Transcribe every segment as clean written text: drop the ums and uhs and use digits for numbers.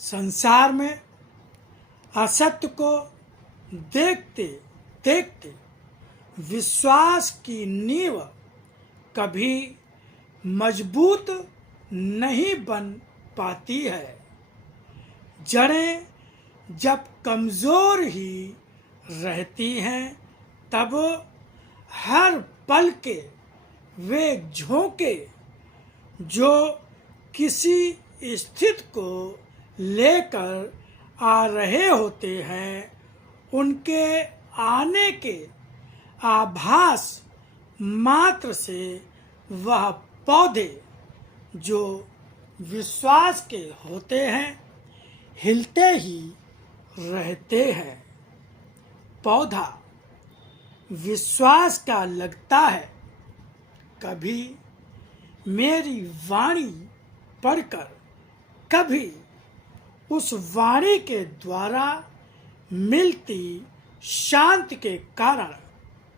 संसार में असत्य को देखते देखते विश्वास की नींव कभी मजबूत नहीं बन पाती है। जड़ें जब कमज़ोर ही रहती हैं तब हर पल के वे झोंके जो किसी स्थिति को लेकर आ रहे होते हैं, उनके आने के आभास मात्र से वह पौधे जो विश्वास के होते हैं हिलते ही रहते हैं। पौधा विश्वास का लगता है। कभी मेरी वाणी पढ़कर, कभी उस वाणी के द्वारा मिलती शांति के कारण,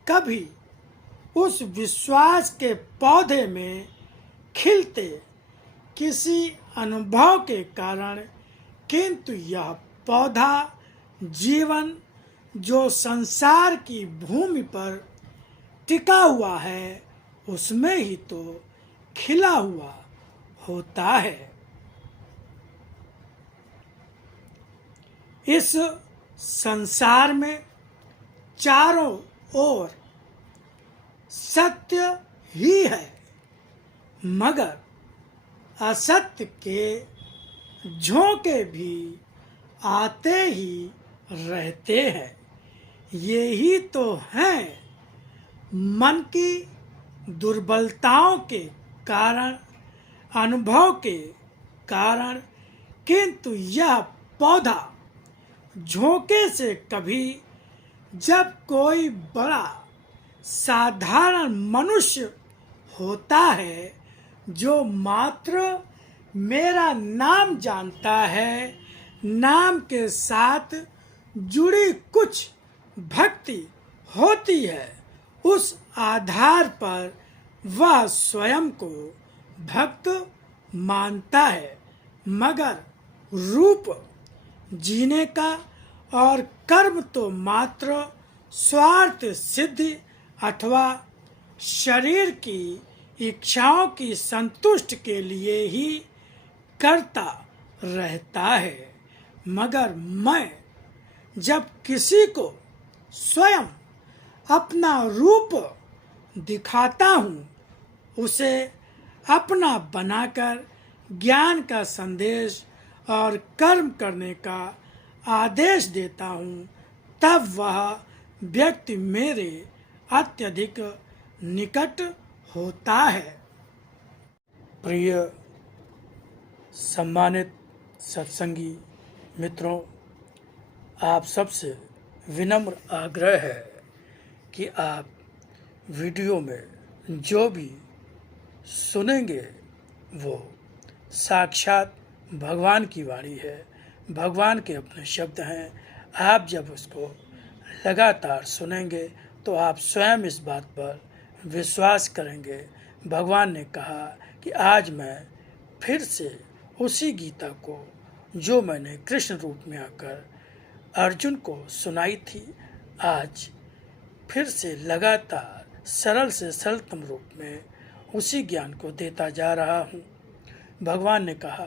कभी उस विश्वास के पौधे में खिलते किसी अनुभव के कारण, किंतु यह पौधा जीवन जो संसार की भूमि पर टिका हुआ है उसमें ही तो खिला हुआ होता है। इस संसार में चारों ओर सत्य ही है, मगर असत्य के झोंके भी आते ही रहते हैं। यही तो हैं मन की दुर्बलताओं के कारण, अनुभव के कारण, किंतु यह पौधा झोंके से कभी, जब कोई बड़ा साधारण मनुष्य होता है जो मात्र मेरा नाम जानता है, नाम के साथ जुड़ी कुछ भक्ति होती है, उस आधार पर वह स्वयं को भक्त मानता है, मगर रूप जीने का और कर्म तो मात्र स्वार्थ सिद्धि अथवा शरीर की इच्छाओं की संतुष्टि के लिए ही करता रहता है। मगर मैं जब किसी को स्वयं अपना रूप दिखाता हूँ, उसे अपना बनाकर ज्ञान का संदेश और कर्म करने का आदेश देता हूँ, तब वह व्यक्ति मेरे अत्यधिक निकट होता है। प्रिय सम्मानित सत्संगी मित्रों, आप सबसे विनम्र आग्रह है कि आप वीडियो में जो भी सुनेंगे वो साक्षात भगवान की वाणी है, भगवान के अपने शब्द हैं। आप जब उसको लगातार सुनेंगे तो आप स्वयं इस बात पर विश्वास करेंगे। भगवान ने कहा कि आज मैं फिर से उसी गीता को जो मैंने कृष्ण रूप में आकर अर्जुन को सुनाई थी, आज फिर से लगातार सरल से सरलतम रूप में उसी ज्ञान को देता जा रहा हूँ। भगवान ने कहा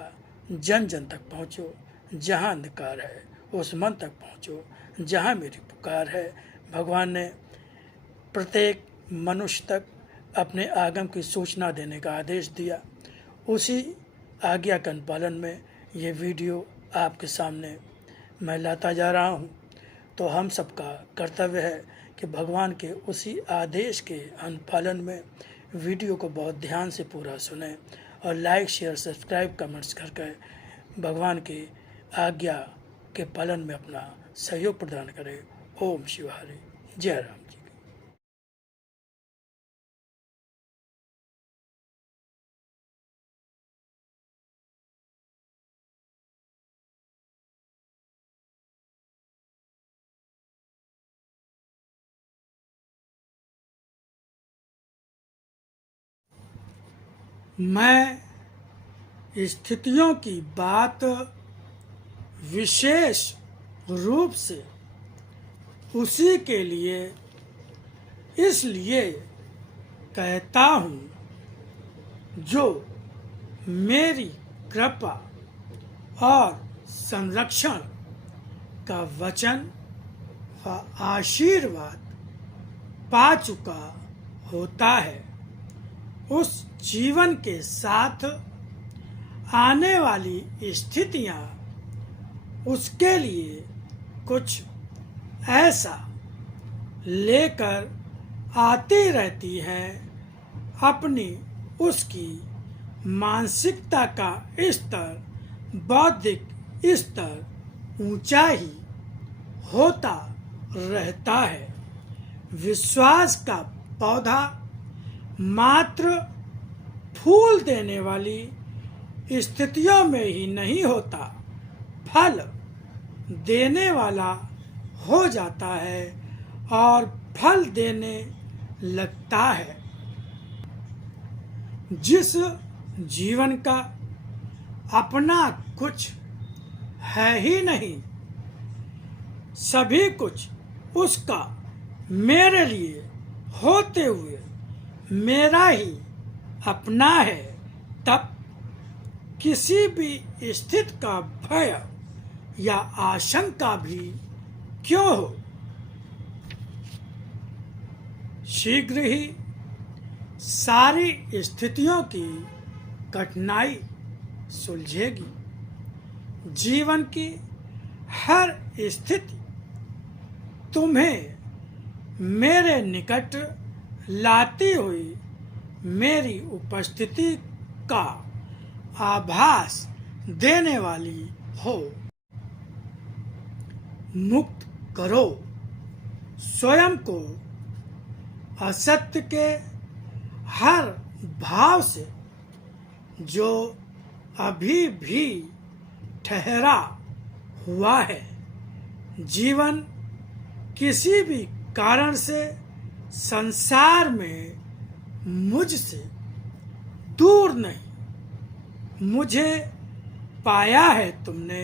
जन जन तक पहुँचो, जहाँ अंधकार है उस मन तक पहुँचो जहाँ मेरी पुकार है। भगवान ने प्रत्येक मनुष्य तक अपने आगम की सूचना देने का आदेश दिया। उसी आज्ञा के अनुपालन में ये वीडियो आपके सामने मैं लाता जा रहा हूँ। तो हम सबका कर्तव्य है कि भगवान के उसी आदेश के अनुपालन में वीडियो को बहुत ध्यान से पूरा सुने और लाइक शेयर सब्सक्राइब कमेंट्स करके भगवान की आज्ञा के पालन में अपना सहयोग प्रदान करें। ओम शिवाय, जय राम जी। मैं स्थितियों की बात विशेष रूप से उसी के लिए इसलिए कहता हूँ जो मेरी कृपा और संरक्षण का वचन व आशीर्वाद पा चुका होता है। उस जीवन के साथ आने वाली स्थितियाँ उसके लिए कुछ ऐसा लेकर आती रहती हैं। अपनी उसकी मानसिकता का स्तर, बौद्धिक स्तर ऊंचा ही होता रहता है। विश्वास का पौधा मात्र फूल देने वाली स्थितियों में ही नहीं होता, फल देने वाला हो जाता है और फल देने लगता है। जिस जीवन का अपना कुछ है ही नहीं, सभी कुछ उसका मेरे लिए होते हुए मेरा ही अपना है, तब किसी भी स्थिति का भय या आशंका भी क्यों हो, शीघ्र ही सारी स्थितियों की कठिनाई सुलझेगी। जीवन की हर स्थिति तुम्हें मेरे निकट लाती हुई मेरी उपस्थिति का आभास देने वाली हो। मुक्त करो स्वयं को असत्य के हर भाव से जो अभी भी ठहरा हुआ है। जीवन किसी भी कारण से संसार में मुझसे दूर नहीं। मुझे पाया है तुमने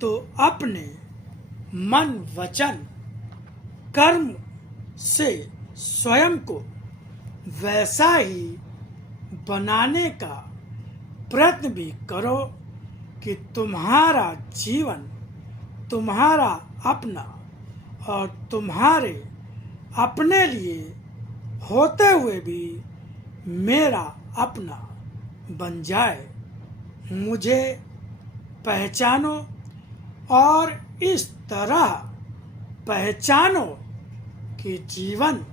तो अपने मन, वचन, कर्म से स्वयं को वैसा ही बनाने का प्रयत्न भी करो कि तुम्हारा जीवन तुम्हारा अपना और तुम्हारे अपने लिए होते हुए भी मेरा अपना बन जाए। मुझे पहचानो और इस तरह पहचानो कि जीवन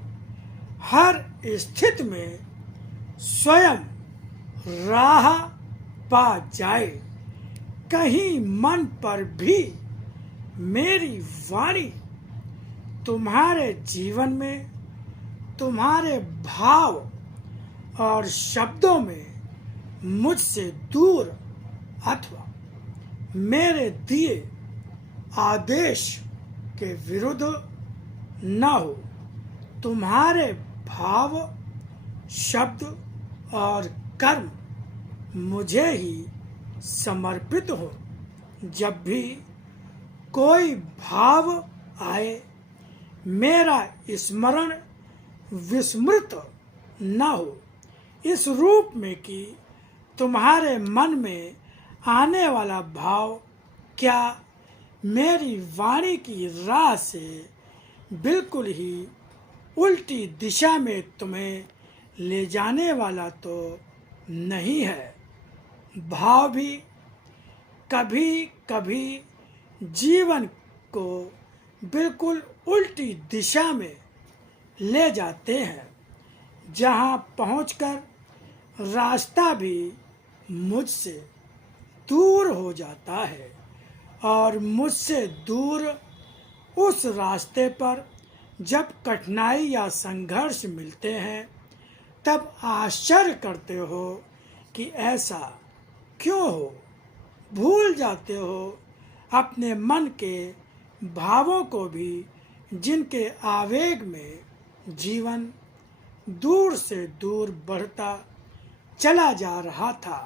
हर स्थिति में स्वयं राह पा जाए। कहीं मन पर भी मेरी वाणी तुम्हारे जीवन में, तुम्हारे भाव और शब्दों में मुझसे दूर अथवा मेरे दिए आदेश के विरुद्ध न हो। तुम्हारे भाव, शब्द और कर्म मुझे ही समर्पित हो। जब भी कोई भाव आए, मेरा स्मरण विस्मृत न हो, इस रूप में कि तुम्हारे मन में आने वाला भाव क्या मेरी वाणी की राह से बिल्कुल ही उल्टी दिशा में तुम्हें ले जाने वाला तो नहीं है। भाव भी कभी कभी जीवन को बिल्कुल उल्टी दिशा में ले जाते हैं, जहां पहुंचकर रास्ता भी मुझसे दूर हो जाता है और मुझसे दूर उस रास्ते पर जब कठिनाई या संघर्ष मिलते हैं तब आश्चर्य करते हो कि ऐसा क्यों हो। भूल जाते हो अपने मन के भावों को भी, जिनके आवेग में जीवन दूर से दूर बढ़ता चला जा रहा था।